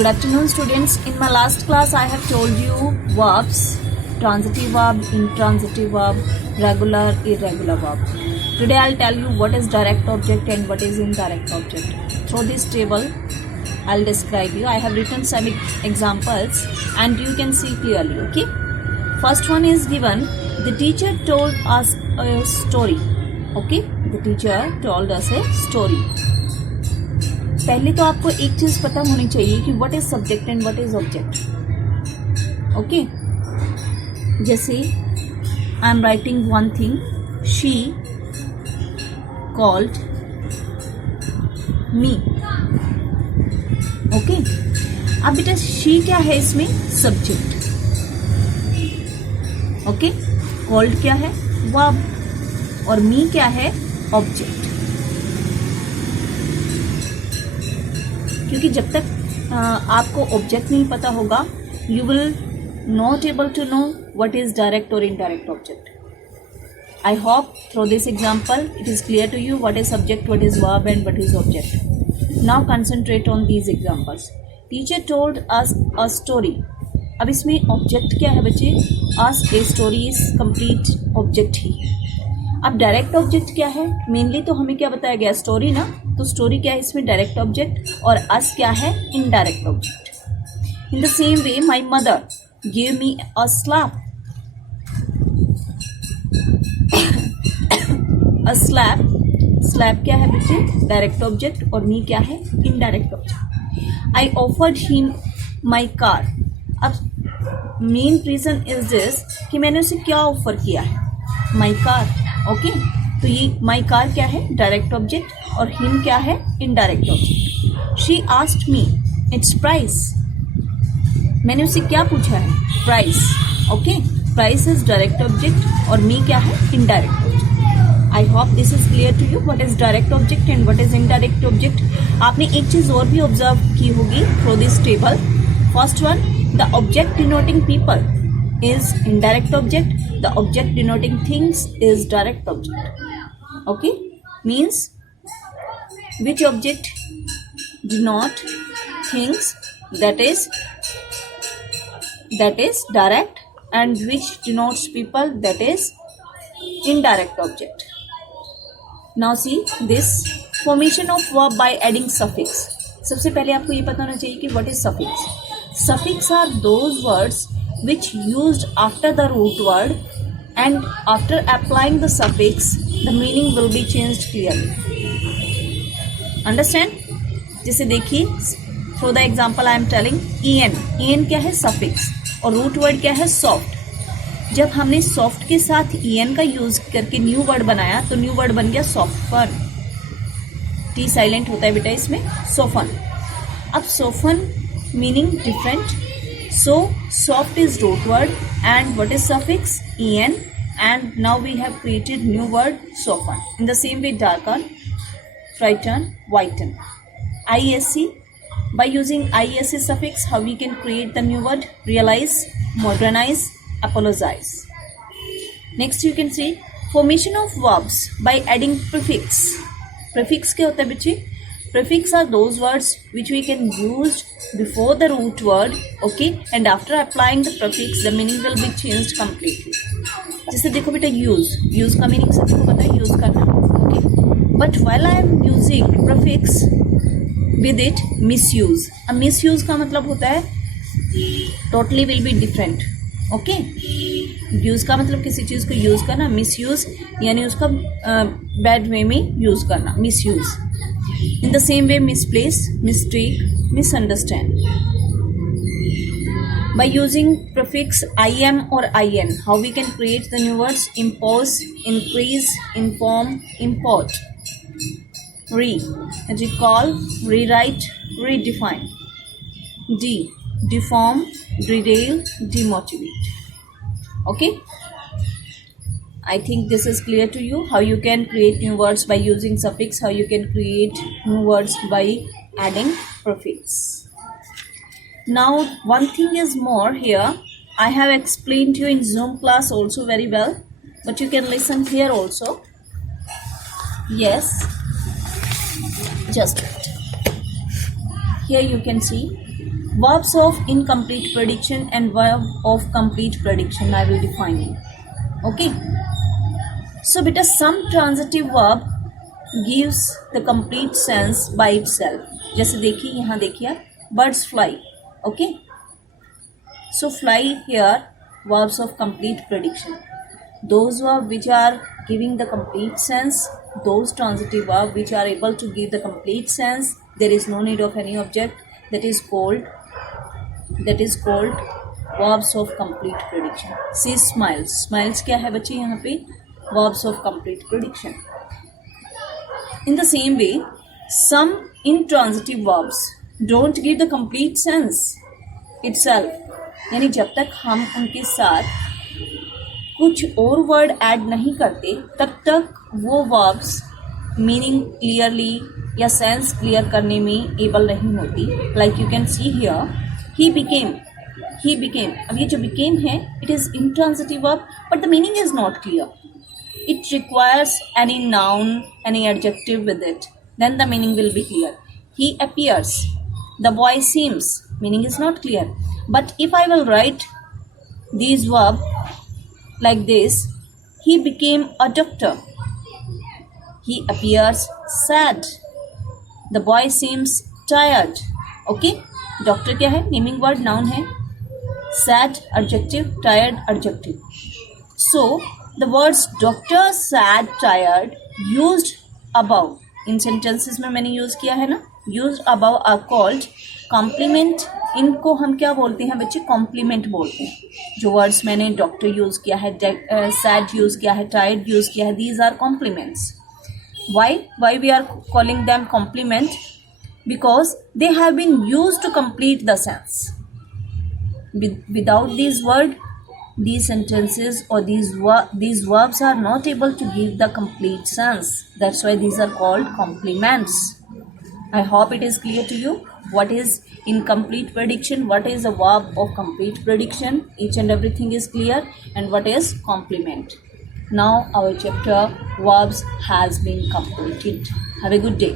Good afternoon, students. In my last class, I have told you verbs, transitive verb, intransitive verb, regular, irregular verb. Today, I'll tell you what is direct object and what is indirect object. Through this table, I'll describe you. I have written some examples and you can see clearly, okay? First one is given, the teacher told us a story, okay? The teacher told us a story. पहले तो आपको एक चीज पता होनी चाहिए कि what is subject and what is object. Okay, जैसे I am writing one thing, she called me. Okay, अब बेटा शी क्या है इसमें? सब्जेक्ट. ओके, कॉल्ड क्या है? वर्ब. और मी क्या है? ऑब्जेक्ट. क्योंकि जब तक आपको ऑब्जेक्ट नहीं पता होगा, you will not able to know what is direct और indirect object. I hope through this example it is clear to you what is subject, what is verb and what is object. Now concentrate on these examples. Teacher told us a story. अब इसमें object क्या है बच्चे? Us a story is complete object he. अब direct object क्या है? Mainly तो हमें क्या बताया गया? स्टोरी ना. तो स्टोरी क्या है इसमें? Direct object. और अस क्या है? Indirect object. In the same way my mother give me a slap. A slap. Slap क्या है बच्चे? Direct object. और मी क्या है? Indirect object. I offered him my car. अब मेन रीजन इज दिस कि मैंने उसे क्या ऑफर किया है? My car. ओके, तो ये माई कार क्या है? Direct object. और हिम क्या है? Indirect object. She asked me its price. मैंने उससे क्या पूछा है? Price. Okay, price is direct object और मी क्या है? Indirect object. I hope this is clear to you what is direct object and what is indirect object. आपने एक चीज और भी ऑब्जर्व की होगी through this table. First one, the object denoting people is indirect object. The object denoting things is direct object. Okay, means which object denote things, that is direct, and which denotes people, that is indirect object. Now see this formation of verb by adding suffix. सबसे पहले आपको ये पता होना चाहिए कि what is suffix. Suffix are those words which used after the root word, and after applying the suffix the meaning will be changed clearly. Understand? जैसे देखिए, for the example I am telling en. en क्या है? suffix. और root word क्या है? soft. जब हमने soft के साथ en का यूज करके न्यू वर्ड बनाया तो न्यू वर्ड बन गया soften. t साइलेंट होता है बेटा इसमें. soften. अब soften meaning different. So soft is root word and what is suffix? en, and now we have created new word soften. In the same way, darken, brighten, whiten. isc. By using isc suffix, how we can create the new word? Realize, modernize, apologize. Next you can see formation of verbs by adding prefix. Prefix क्या होता है बच्चे? Prefix are those words which we can use before the root word, okay, and after applying the prefix the meaning will be changed completely. जैसे देखो बेटा use का meaning सबको पता है, use करना, okay, but while I am using prefix with it, misuse. अब misuse का मतलब होता है totally will be different. Okay, use का मतलब किसी चीज को यूज करना, मिसयूज यानी उसका बैड वे में यूज करना, misuse. In the same way, misplace, mistake, misunderstand. By using prefix im और in, how we can create the new words? Impose, increase, inform, import. Recall, rewrite, redefine. Deform, derail, demotivate. Okay, I think this is clear to you how you can create new words by using suffix, how you can create new words by adding prefix. Now one thing is more here. I have explained to you in Zoom class also very well, but you can listen here also. Yes, just wait. Here you can see Verbs of incomplete prediction and verb of complete prediction I will define it. Okay. So beta some transitive verb gives the complete sense by itself. जैसे देखिए यहाँ देखिए birds fly. Okay. So fly here verbs of complete prediction. Those verbs which are giving the complete sense, those transitive verbs which are able to give the complete sense, there is no need of any object, that is called verbs of complete prediction. See smiles. Smiles क्या है बच्चे यहाँ पे? Verbs of complete prediction. In the same way, some intransitive verbs don't give the complete sense itself. यानी जब तक हम उनके साथ कुछ और वर्ड ऐड नहीं करते तब तक वो वर्ब्स मीनिंग क्लियरली या सेंस क्लियर करने में एबल नहीं होती. Like you can see here he became. अब ये जो बिकेम है it is intransitive verb but the meaning is not clear. It requires any noun any adjective with it, then the meaning will be clear. He appears, the boy seems, meaning is not clear. But if I will write these verb like this, he became a doctor, he appears sad, the boy seems tired. Okay, doctor क्या है? naming word, noun है. sad adjective, tired adjective. So the words doctor, sad, tired used above in sentences में मैंने use किया है ना, used above are called complement. इनको हम क्या बोलते हैं बच्चे? कॉम्प्लीमेंट बोलते हैं. जो वर्ड्स मैंने डॉक्टर यूज किया है, सैड यूज किया है, टायर्ड यूज किया है, these are complements. Why we are calling them complement? Because they have been use to complete the sense. Without this word, these sentences or these verbs are not able to give the complete sense. That's why these are called complements. I hope it is clear to you what is incomplete prediction, what is a verb of complete prediction. Each and everything is clear. And what is complement. Now our chapter verbs has been completed. Have a good day.